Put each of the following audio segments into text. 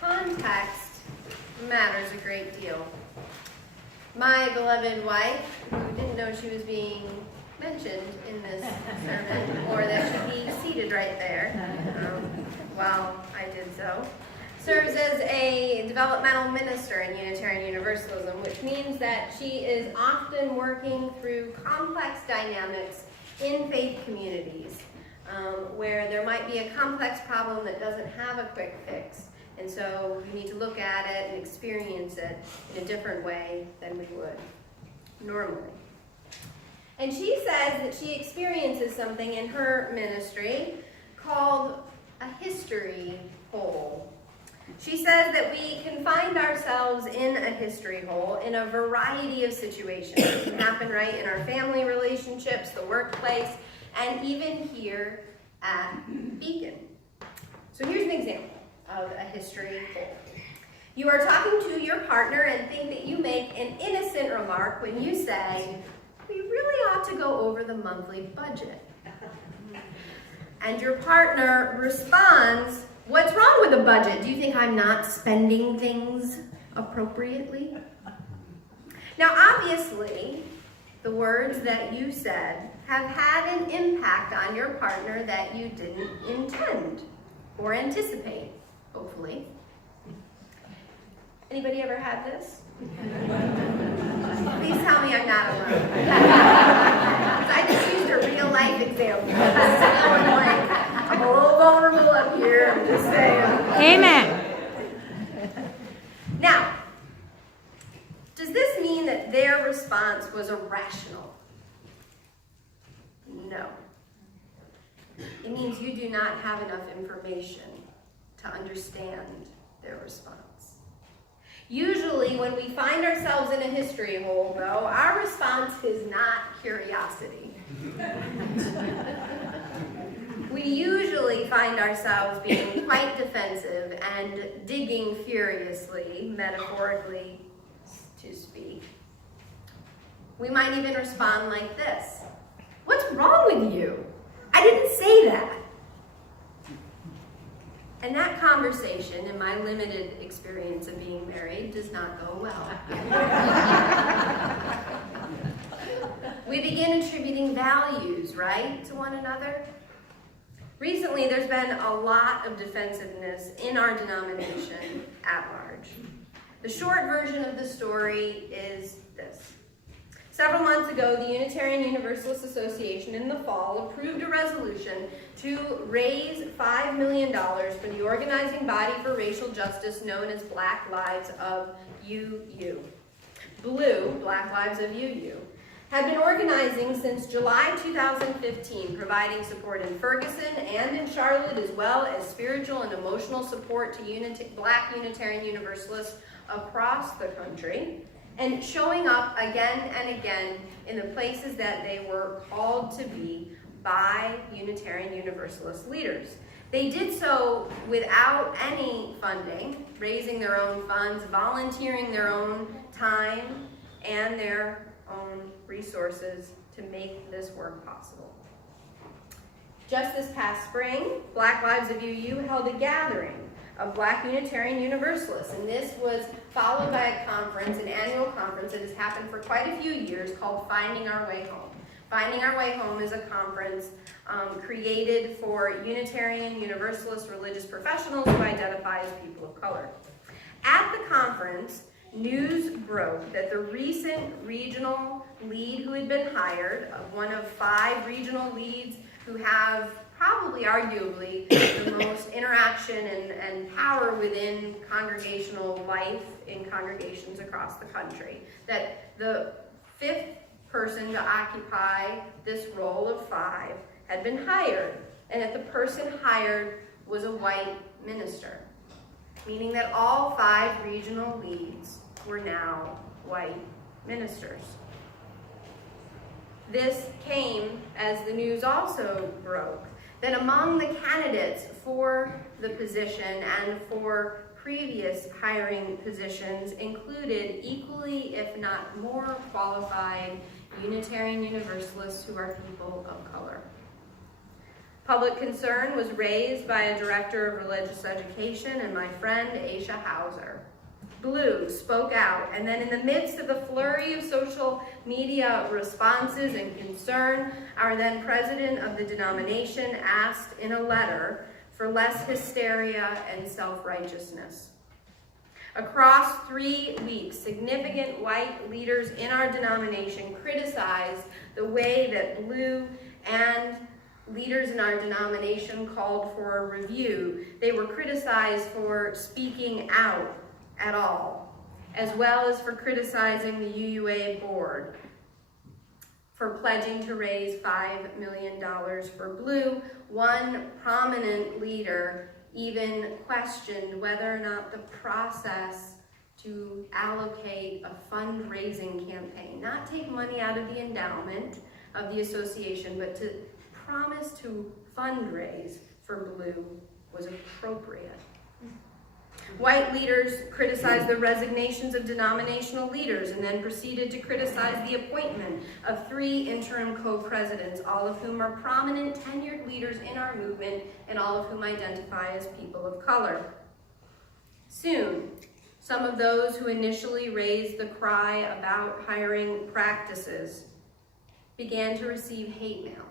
Context matters a great deal. My beloved wife, who didn't know she was being mentioned in this sermon, or that she'd be seated right there while I did so, serves as a developmental minister in Unitarian Universalism, which means that she is often working through complex dynamics in faith communities where there might be a complex problem that doesn't have a quick fix. And so we need to look at it and experience it in a different way than we would normally. And she says that she experiences something in her ministry called a history hole. She says that we can find ourselves in a history hole in a variety of situations. It can happen right in our family relationships, the workplace, and even here at Beacon. So here's an example of a history hole. You are talking to your partner and think that you make an innocent remark when you say, "We really ought to go over the monthly budget." And your partner responds, "What's wrong with the budget? Do you think I'm not spending things appropriately?" Now, obviously, the words that you said have had an impact on your partner that you didn't intend or anticipate, hopefully. Anybody ever had this? Please tell me I'm not alone. I just used a real life example. I'm a little vulnerable up here, I'm just saying. Amen. Now, does this mean that their response was irrational? No. It means you do not have enough information to understand their response. Usually, when we find ourselves in a history hole, though, our response is not curiosity. We usually find ourselves being quite defensive and digging furiously, metaphorically to speak. We might even respond like this: "What's wrong with you? I didn't say that." And that conversation, in my limited experience of being married, does not go well. We begin attributing values, right, to one another. Recently, there's been a lot of defensiveness in our denomination at large. The short version of the story is this. Several months ago, the Unitarian Universalist Association in the fall approved a resolution to raise $5 million for the organizing body for racial justice known as Black Lives of UU. Blue, Black Lives of UU, had been organizing since July 2015, providing support in Ferguson and in Charlotte, as well as spiritual and emotional support to Black Unitarian Universalists across the country, and showing up again and again in the places that they were called to be by Unitarian Universalist leaders. They did so without any funding, raising their own funds, volunteering their own time and their own resources to make this work possible. Just this past spring, Black Lives of UU held a gathering of Black Unitarian Universalists, and this was followed by a conference, an annual conference that has happened for quite a few years called Finding Our Way Home. Finding Our Way Home is a conference created for Unitarian Universalist religious professionals who identify as people of color. At the conference, news broke that the recent regional lead who had been hired, one of 5 regional leads who have probably arguably the most interaction and power within congregational life in congregations across the country, that the 5th person to occupy this role of 5 had been hired, and that the person hired was a white minister, meaning that all 5 regional leads were now white ministers. This came as the news also broke that among the candidates for the position and for previous hiring positions included equally, if not more qualified, Unitarian Universalists who are people of color. Public concern was raised by a director of religious education and my friend Aisha Hauser. Blue spoke out, and then in the midst of the flurry of social media responses and concern, our then president of the denomination asked in a letter for less hysteria and self-righteousness. Across 3 weeks, significant white leaders in our denomination criticized the way that Blue and leaders in our denomination called for a review. They were criticized for speaking out at all, as well as for criticizing the UUA board for pledging to raise $5 million for Blue. One prominent leader even questioned whether or not the process to allocate a fundraising campaign, not take money out of the endowment of the association, but to promise to fundraise for Blue was appropriate. White leaders criticized the resignations of denominational leaders and then proceeded to criticize the appointment of 3 interim co-presidents, all of whom are prominent tenured leaders in our movement and all of whom identify as people of color. Soon, some of those who initially raised the cry about hiring practices began to receive hate mail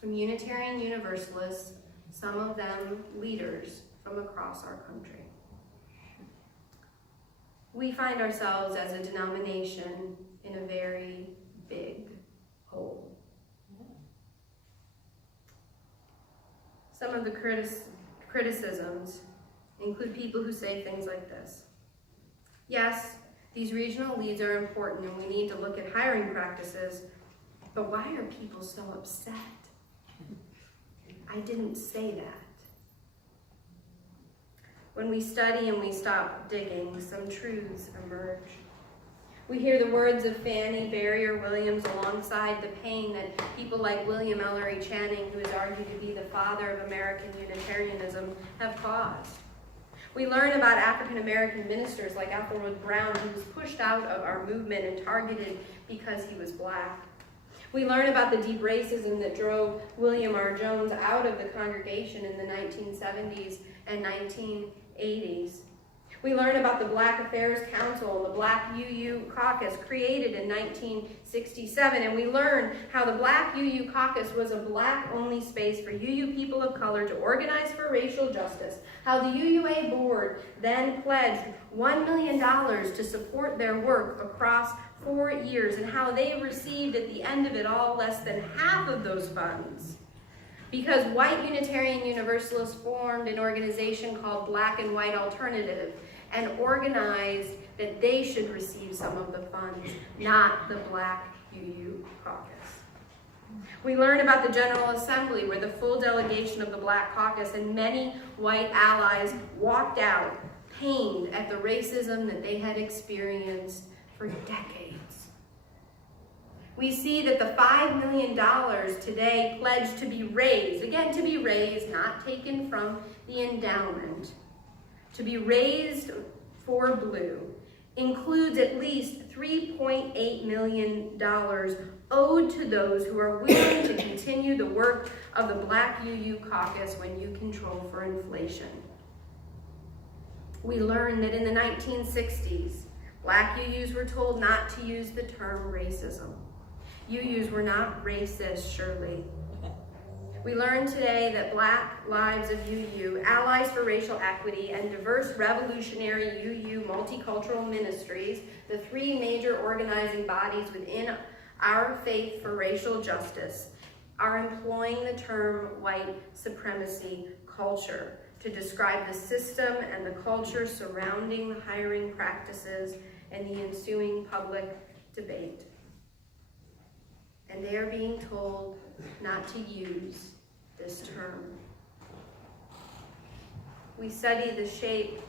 from Unitarian Universalists, some of them leaders from across our country. We find ourselves as a denomination in a very big hole. Some of the criticisms include people who say things like this. Yes, these regional leads are important and we need to look at hiring practices, but why are people so upset? I didn't say that. When we study and we stop digging, some truths emerge. We hear the words of Fannie Barrier Williams alongside the pain that people like William Ellery Channing, who is argued to be the father of American Unitarianism, have caused. We learn about African American ministers like Ethelred Brown, who was pushed out of our movement and targeted because he was Black. We learn about the deep racism that drove William R. Jones out of the congregation in the 1970s and 1980s. We learn about the Black Affairs Council and the Black UU Caucus created in 1967, and we learn how the Black UU Caucus was a Black-only space for UU people of color to organize for racial justice, how the UUA board then pledged $1 million to support their work across 4 years, and how they received at the end of it all less than half of those funds. Because white Unitarian Universalists formed an organization called Black and White Alternative and organized that they should receive some of the funds, not the Black UU Caucus. We learn about the General Assembly, where the full delegation of the Black Caucus and many white allies walked out, pained at the racism that they had experienced for decades. We see that the $5 million today pledged to be raised, again to be raised, not taken from the endowment, to be raised for Blue, includes at least $3.8 million owed to those who are willing to continue the work of the Black UU Caucus when you control for inflation. We learn that in the 1960s, Black UUs were told not to use the term racism. UUs were not racist, surely. We learn today that Black Lives of UU, Allies for Racial Equity, and diverse revolutionary UU multicultural ministries, the 3 major organizing bodies within our faith for racial justice, are employing the term white supremacy culture to describe the system and the culture surrounding hiring practices and the ensuing public debate. And they are being told not to use this term. We study the shape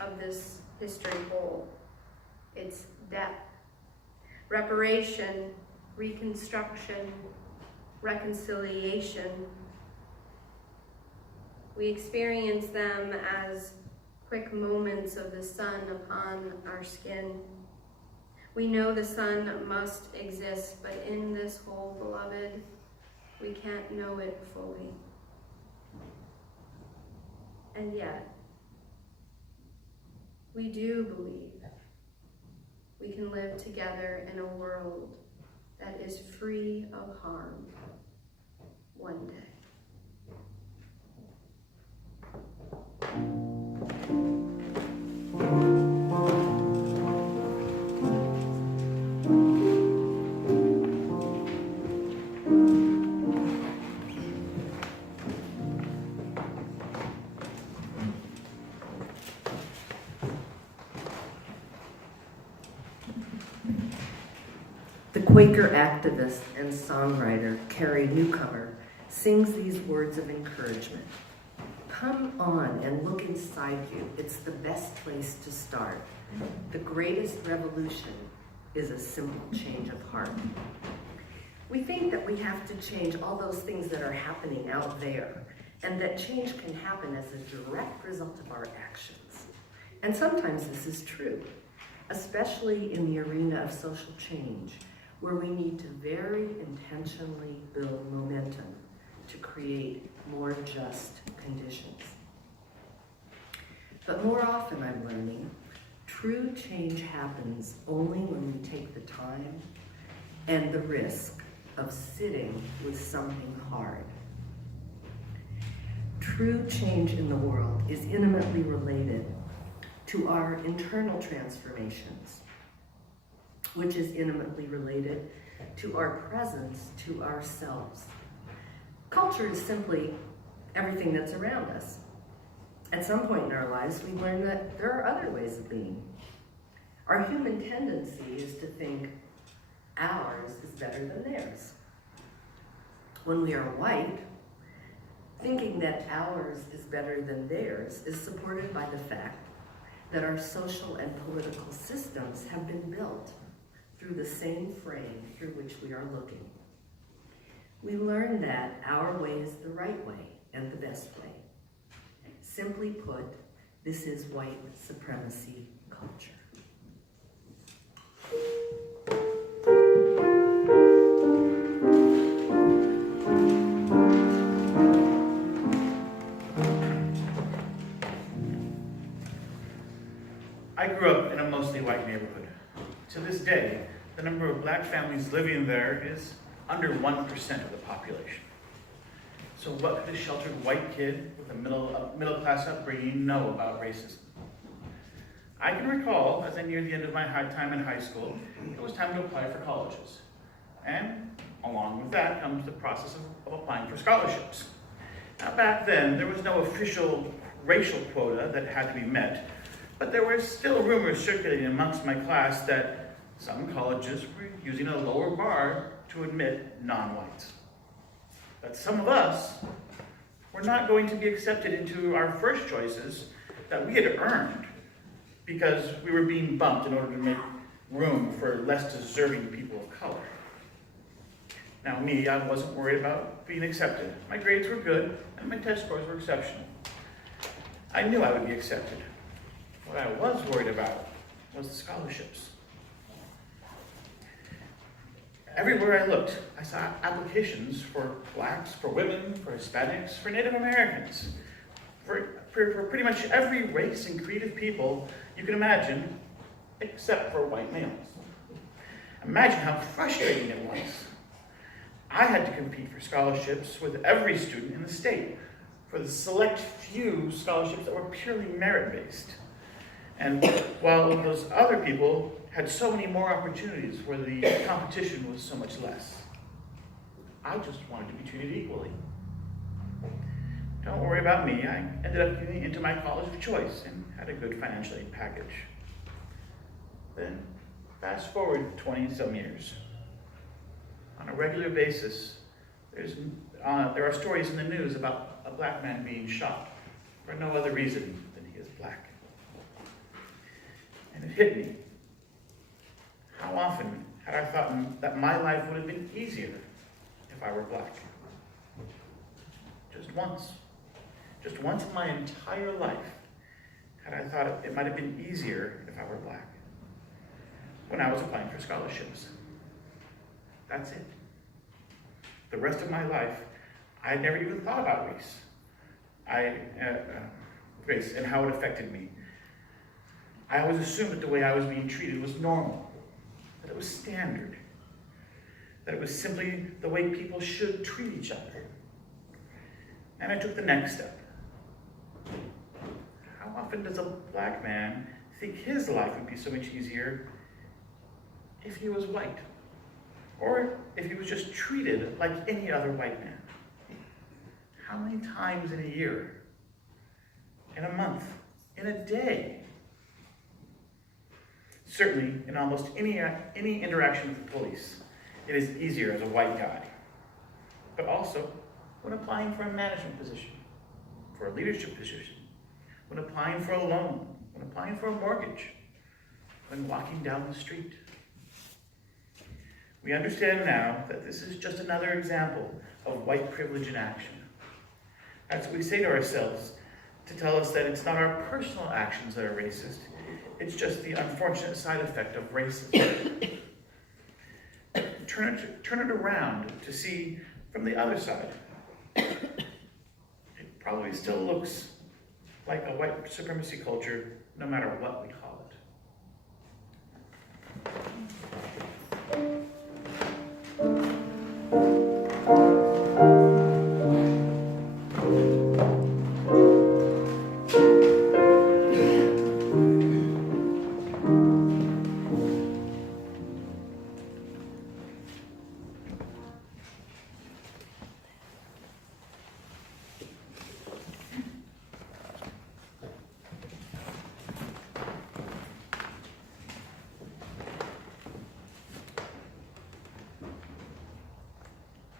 of this history hole, its depth, reparation, reconstruction, reconciliation. We experience them as quick moments of the sun upon our skin. We know the Son must exist, but in this whole, beloved, we can't know it fully. And yet, we do believe we can live together in a world that is free of harm one day. The Quaker activist and songwriter Carrie Newcomer sings these words of encouragement. Come on and look inside you. It's the best place to start. The greatest revolution is a simple change of heart. We think that we have to change all those things that are happening out there, and that change can happen as a direct result of our actions. And sometimes this is true, especially in the arena of social change, where we need to very intentionally build momentum to create more just conditions. But more often, I'm learning, true change happens only when we take the time and the risk of sitting with something hard. True change in the world is intimately related to our internal transformations, which is intimately related to our presence to ourselves. Culture is simply everything that's around us. At some point in our lives, we learn that there are other ways of being. Our human tendency is to think ours is better than theirs. When we are white, thinking that ours is better than theirs is supported by the fact that our social and political systems have been built through the same frame through which we are looking. We learn that our way is the right way and the best way. Simply put, this is white supremacy culture. I grew up in a mostly white neighborhood. To this day, the number of black families living there is under 1% of the population. So what could a sheltered white kid with a middle class upbringing know about racism? I can recall, as I neared the end of my time in high school, it was time to apply for colleges. And along with that comes the process of applying for scholarships. Now back then, there was no official racial quota that had to be met, but there were still rumors circulating amongst my class that some colleges were using a lower bar to admit non-whites. That some of us were not going to be accepted into our first choices that we had earned because we were being bumped in order to make room for less deserving people of color. Now me, I wasn't worried about being accepted. My grades were good and my test scores were exceptional. I knew I would be accepted. What I was worried about was the scholarships. Everywhere I looked, I saw applications for blacks, for women, for Hispanics, for Native Americans, for pretty much every race and creed of people you can imagine, except for white males. Imagine how frustrating it was. I had to compete for scholarships with every student in the state, for the select few scholarships that were purely merit-based. And while those other people had so many more opportunities where the competition was so much less. I just wanted to be treated equally. Don't worry about me. I ended up getting into my college of choice and had a good financial aid package. Then, fast forward 20-some years. On a regular basis, there are stories in the news about a black man being shot for no other reason than he is black. And it hit me. How often had I thought that my life would have been easier if I were black? Just once. Just once in my entire life had I thought it might have been easier if I were black. when I was applying for scholarships. That's it. The rest of my life, I had never even thought about race. Race and how it affected me. I always assumed that the way I was being treated was normal, that it was standard, that it was simply the way people should treat each other. And I took the next step. How often does a black man think his life would be so much easier if he was white? Or if he was just treated like any other white man? How many times in a year, in a month, in a day? Certainly, in almost any interaction with the police, it is easier as a white guy. But also, when applying for a management position, for a leadership position, when applying for a loan, when applying for a mortgage, when walking down the street. We understand now that this is just another example of white privilege in action. That's what we say to ourselves to tell us that it's not our personal actions that are racist, it's just the unfortunate side effect of racism. Turn it around to see from the other side. It probably still looks like a white supremacy culture, no matter what we call it.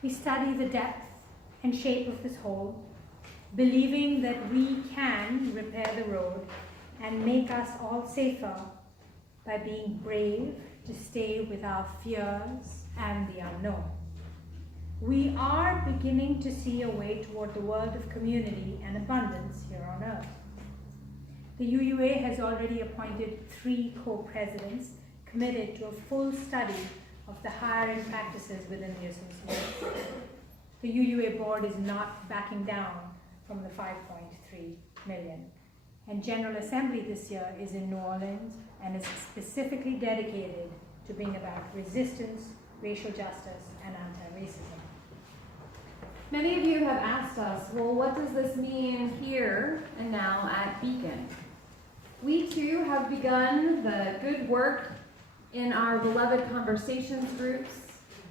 We study the depth and shape of this whole, believing that we can repair the road and make us all safer by being brave to stay with our fears and the unknown. We are beginning to see a way toward the world of community and abundance here on earth. The UUA has already appointed 3 co-presidents committed to a full study of the hiring practices within the association. The UUA board is not backing down from the 5.3 million. And General Assembly this year is in New Orleans and is specifically dedicated to bring about resistance, racial justice, and anti-racism. Many of you have asked us, well, what does this mean here and now at Beacon? We too have begun the good work in our beloved conversations groups,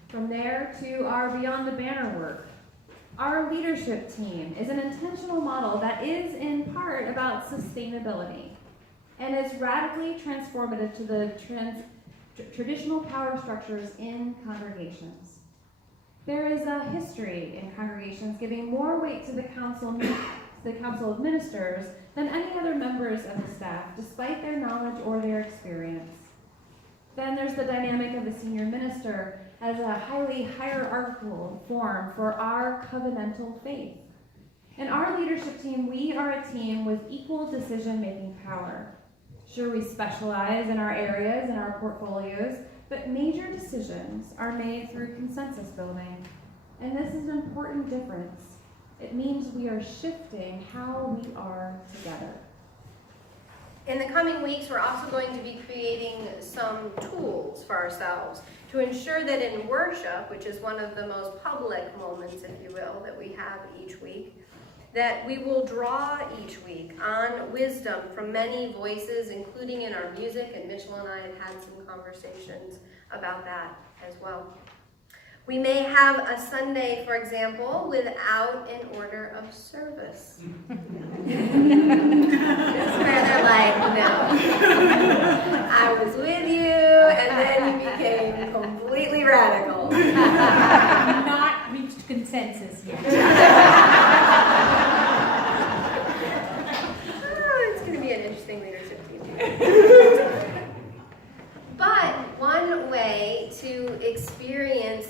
from there to our Beyond the Banner work. Our leadership team is an intentional model that is in part about sustainability and is radically transformative to the traditional power structures in congregations. There is a history in congregations giving more weight to the council of ministers than any other members of the staff, despite their knowledge or their experience. Then there's the dynamic of the senior minister as a highly hierarchical form for our covenantal faith. In our leadership team, we are a team with equal decision-making power. Sure, we specialize in our areas and our portfolios, but major decisions are made through consensus building. And this is an important difference. It means we are shifting how we are together. In the coming weeks, we're also going to be creating some tools for ourselves to ensure that in worship, which is one of the most public moments, if you will, that we have each week, that we will draw each week on wisdom from many voices, including in our music, and Mitchell and I have had some conversations about that as well. We may have a Sunday, for example, without an order of service. This is where they're like, no, I was with you, and then you became completely radical. Not reached consensus yet. It's going to be an interesting leadership team. But one way to experience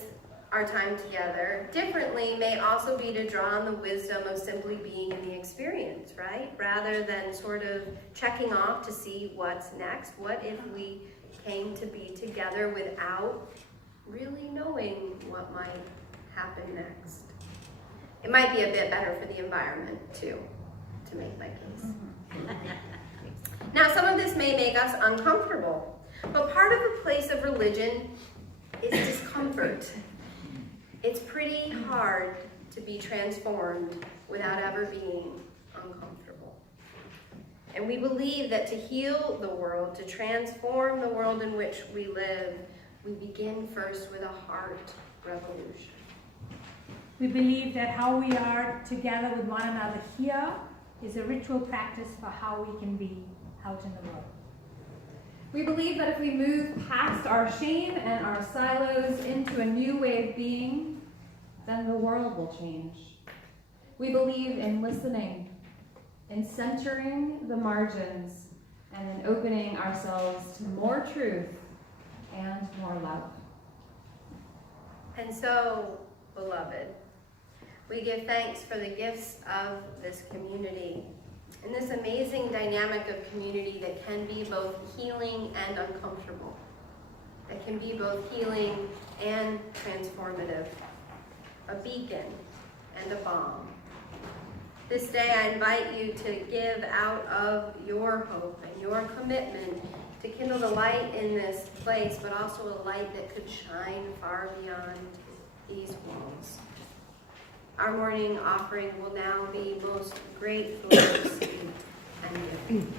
our time together differently may also be to draw on the wisdom of simply being in the experience, right? Rather than sort of checking off to see what's next. What if we came to be together without really knowing what might happen next. It might be a bit better for the environment too, to make my case. Now, some of this may make us uncomfortable, but part of the place of religion is discomfort. It's pretty hard to be transformed without ever being uncomfortable. And we believe that to heal the world, to transform the world in which we live, we begin first with a heart revolution. We believe that how we are together with one another here is a ritual practice for how we can be out in the world. We believe that if we move past our shame and our silos into a new way of being, then the world will change. We believe in listening, in centering the margins, and in opening ourselves to more truth and more love. And so, beloved, we give thanks for the gifts of this community and this amazing dynamic of community that can be both healing and uncomfortable, that can be both healing and transformative, a beacon and a balm. This day I invite you to give out of your hope and your commitment to kindle the light in this place, but also a light that could shine far beyond these walls. Our morning offering will now be most gratefully received and given.